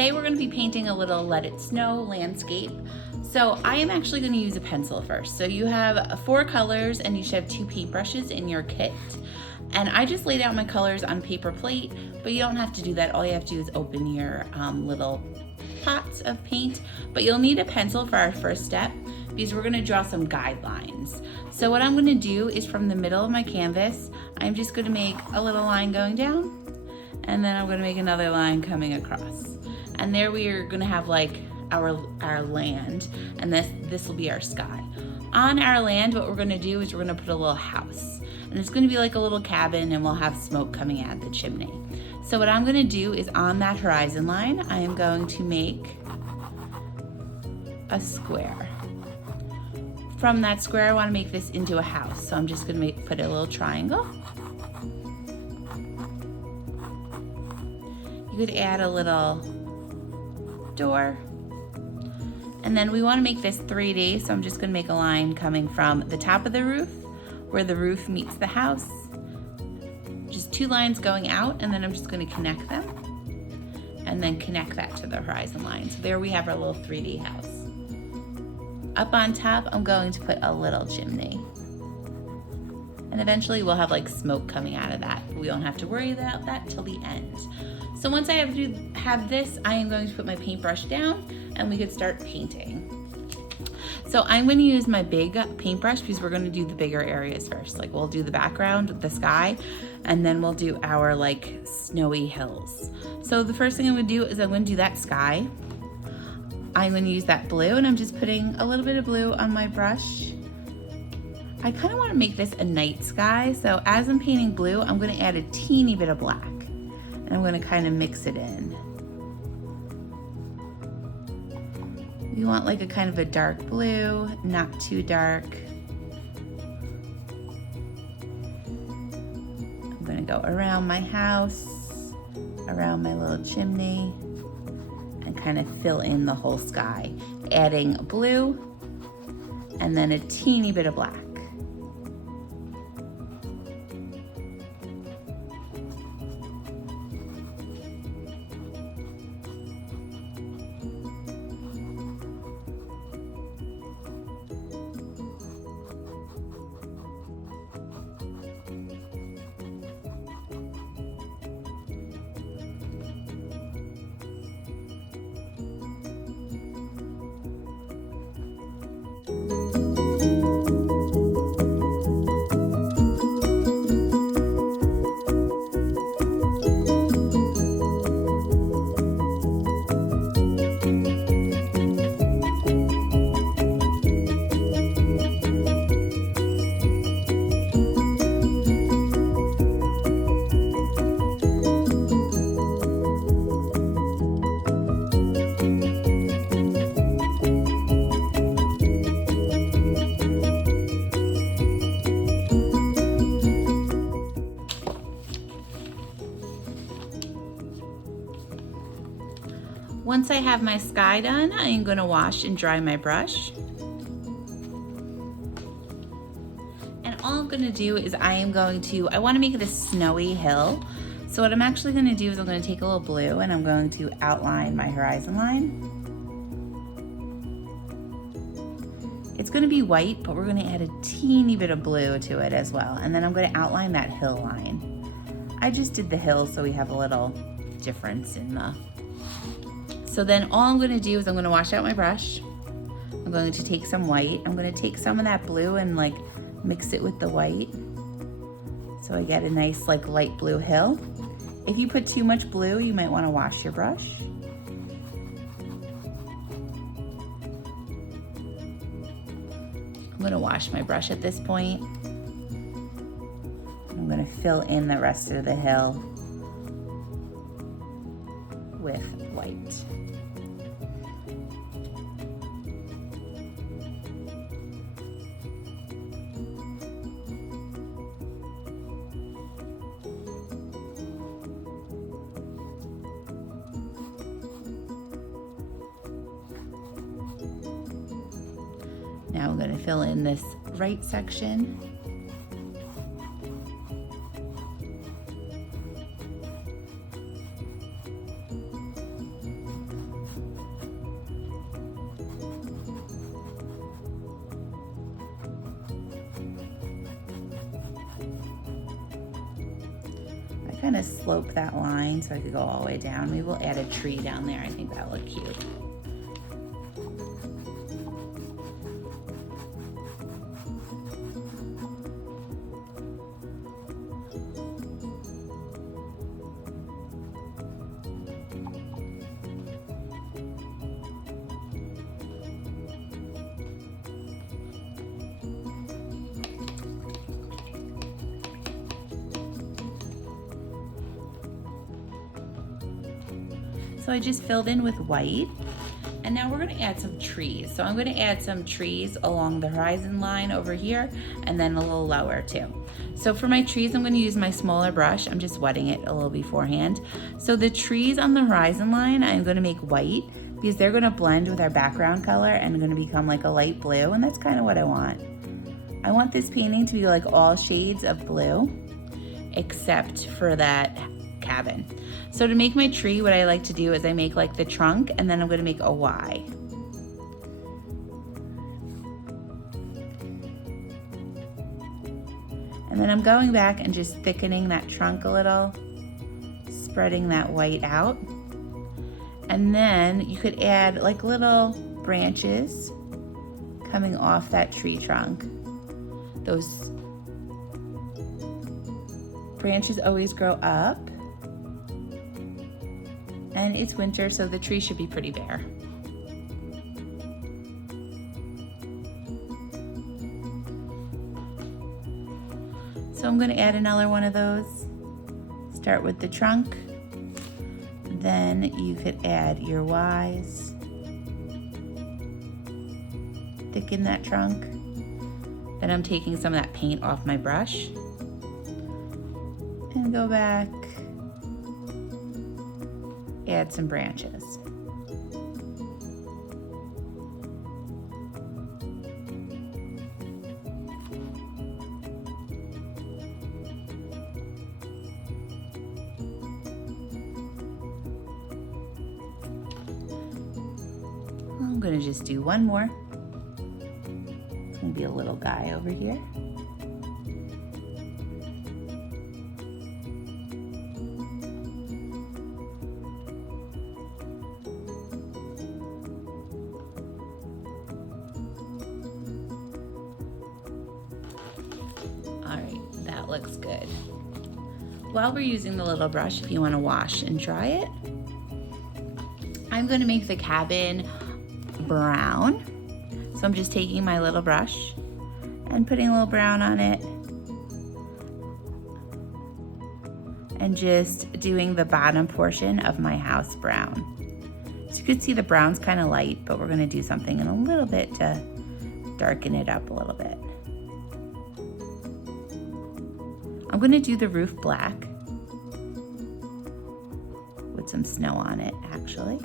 today we're going to be painting a little Let It Snow landscape. So I am actually going to use a pencil first. So you have 4 colors and you should have 2 paintbrushes in your kit. And I just laid out my colors on paper plate, but you don't have to do that. All you have to do is open your little pots of paint. But you'll need a pencil for our first step because we're going to draw some guidelines. So what I'm going to do is from the middle of my canvas, I'm just going to make a little line going down, and then I'm going to make another line coming across. And there we are going to have like our land, and this will be our sky. On our land, what we're going to do is we're going to put a little house, and it's going to be like a little cabin, and we'll have smoke coming out of the chimney. So what I'm going to do is on that horizon line, I am going to make a square. From that square, I want to make this into a house, so I'm just going to put a little triangle. You could add a little door. And then we want to make this 3D, so I'm just going to make a line coming from the top of the roof, where the roof meets the house. Just 2 lines going out, and then I'm just going to connect them, and then connect that to the horizon line. So there we have our little 3D house. Up on top, I'm going to put a little chimney. And eventually we'll have like smoke coming out of that. We don't have to worry about that till the end. So once I have this, I am going to put my paintbrush down and we could start painting. So I'm going to use my big paintbrush because we're going to do the bigger areas first. Like we'll do the background, the sky, and then we'll do our like snowy hills. So the first thing I'm going to do is I'm going to do that sky. I'm going to use that blue, and I'm just putting a little bit of blue on my brush. I kind of want to make this a night sky, so as I'm painting blue, I'm going to add a teeny bit of black, and I'm going to kind of mix it in. We want like a kind of a dark blue, not too dark. I'm going to go around my house, around my little chimney, and kind of fill in the whole sky, adding blue and then a teeny bit of black. Once I have my sky done, I am going to wash and dry my brush. And all I'm going to do is I want to make it a snowy hill. So what I'm actually going to do is I'm going to take a little blue and I'm going to outline my horizon line. It's going to be white, but we're going to add a teeny bit of blue to it as well. And then I'm going to outline that hill line. I just did the hill so we have a little difference in the... So then all I'm going to do is I'm going to wash out my brush. I'm going to take some white. I'm going to take some of that blue and like mix it with the white. So I get a nice like light blue hill. If you put too much blue, you might want to wash your brush. I'm going to wash my brush at this point. I'm going to fill in the rest of the hill with white. Now I'm going to fill in this right section. kind of slope that line so I could go all the way down. Maybe we'll add a tree down there. I think that'll look cute. So I just filled in with white, and now we're gonna add some trees. So I'm gonna add some trees along the horizon line over here, and then a little lower too. So for my trees, I'm gonna use my smaller brush. I'm just wetting it a little beforehand. So the trees on the horizon line, I'm gonna make white because they're gonna blend with our background color and gonna become like a light blue, and that's kind of what I want. I want this painting to be like all shades of blue, except for that cabin. So to make my tree, what I like to do is I make like the trunk, and then I'm gonna make a Y. And then I'm going back and just thickening that trunk a little, spreading that white out. And then you could add like little branches coming off that tree trunk. Those branches always grow up. And it's winter, so the tree should be pretty bare. So I'm gonna add another one of those. Start with the trunk. Then you could add your Ys. Thicken that trunk. Then I'm taking some of that paint off my brush. And go back. Add some branches. I'm gonna just do one more. It's gonna be a little guy over here. Looks good. While we're using the little brush, if you want to wash and dry it, I'm going to make the cabin brown. So I'm just taking my little brush and putting a little brown on it and just doing the bottom portion of my house brown. So you can see the brown's kind of light, but we're going to do something in a little bit to darken it up a little bit. I'm gonna do the roof black with some snow on it, actually.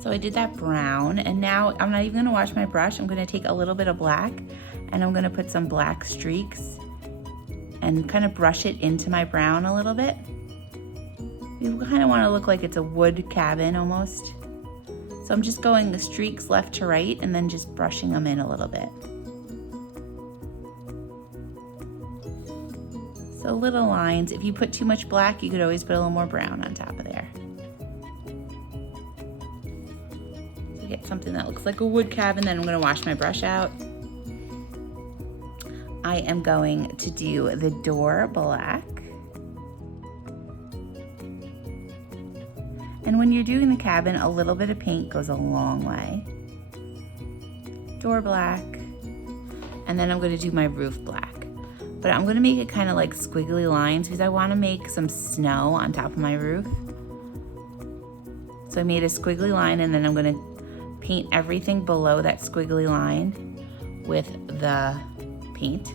So I did that brown, and now I'm not even gonna wash my brush. I'm gonna take a little bit of black, and I'm gonna put some black streaks and kind of brush it into my brown a little bit. You kind of want to look like it's a wood cabin almost. So I'm just going the streaks left to right and then just brushing them in a little bit. So little lines. If you put too much black, you could always put a little more brown on top of there. So get something that looks like a wood cabin, then I'm going to wash my brush out. I am going to do the door black. And when you're doing the cabin, a little bit of paint goes a long way. Door black. And then I'm going to do my roof black. But I'm going to make it kind of like squiggly lines because I want to make some snow on top of my roof. So I made a squiggly line, and then I'm going to paint everything below that squiggly line with the paint.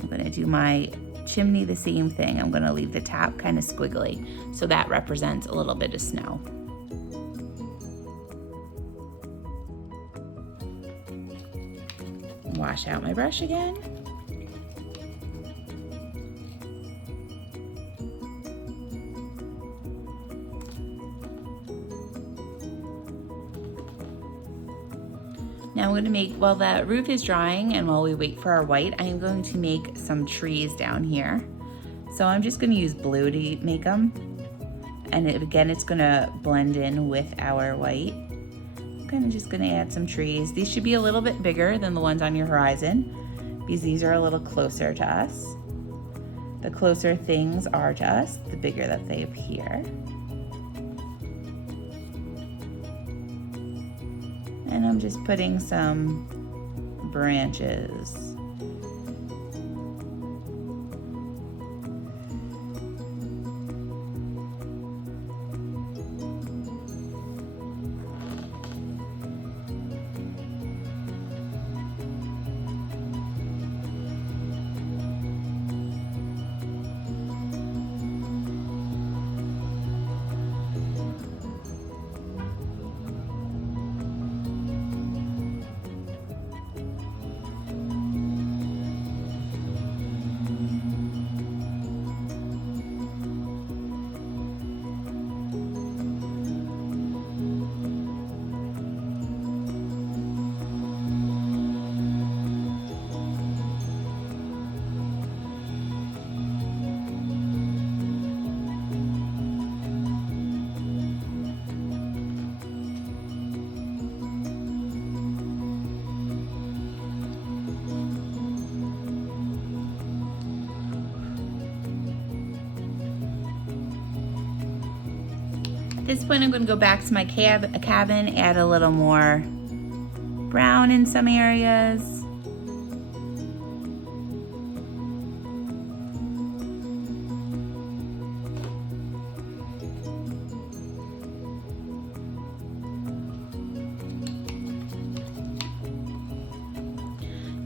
I'm gonna do my chimney the same thing. I'm gonna leave the top kind of squiggly, so that represents a little bit of snow. Wash out my brush again. Now I'm gonna make, while the roof is drying and while we wait for our white, I am going to make some trees down here. So I'm just gonna use blue to make them. And again, it's gonna blend in with our white. I'm kinda just gonna add some trees. These should be a little bit bigger than the ones on your horizon because these are a little closer to us. The closer things are to us, the bigger that they appear. And I'm just putting some branches. At this point, I'm going to go back to my cabin, add a little more brown in some areas.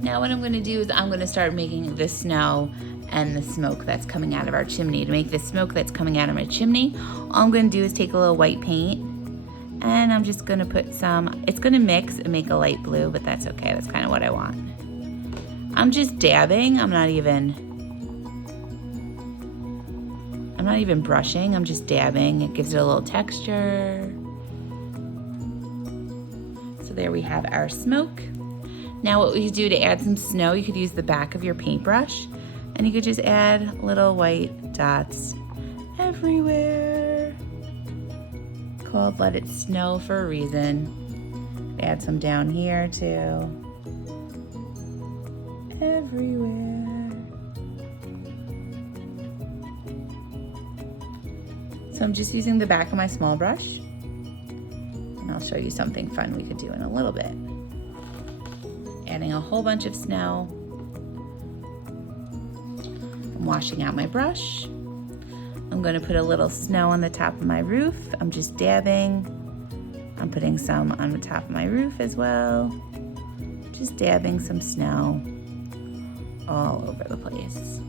Now what I'm going to do is I'm going to start making the snow and the smoke that's coming out of our chimney. To make the smoke that's coming out of my chimney, all I'm going to do is take a little white paint and I'm just going to put some, it's going to mix and make a light blue, but that's okay. That's kind of what I want. I'm just dabbing. I'm not even brushing. I'm just dabbing. It gives it a little texture. So there we have our smoke. Now what we could do to add some snow, you could use the back of your paintbrush and you could just add little white dots everywhere. Called Let It Snow for a reason. Add some down here too. Everywhere. So I'm just using the back of my small brush and I'll show you something fun we could do in a little bit. Adding a whole bunch of snow. I'm washing out my brush. I'm going to put a little snow on the top of my roof. I'm just dabbing. I'm putting some on the top of my roof as well. Just dabbing some snow all over the place.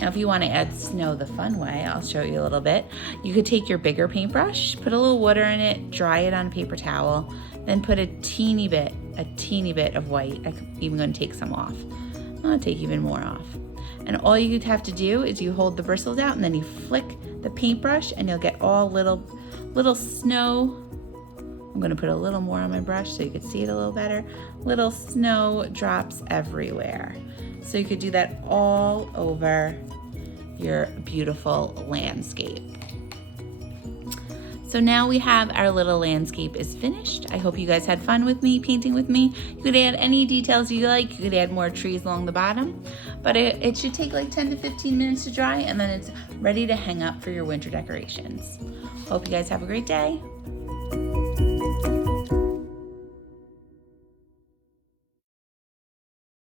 Now if you want to add snow the fun way, I'll show you a little bit. You could take your bigger paintbrush, put a little water in it, dry it on a paper towel, then put a teeny bit of white. I'm even going to take some off. I'll take even more off. And all you have to do is you hold the bristles out and then you flick the paintbrush and you'll get all little snow. I'm going to put a little more on my brush so you can see it a little better. Little snow drops everywhere. So you could do that all over your beautiful landscape. So now we have our little landscape is finished. I hope you guys had fun with me, painting with me. You could add any details you like. You could add more trees along the bottom, but it should take like 10 to 15 minutes to dry and then it's ready to hang up for your winter decorations. Hope you guys have a great day.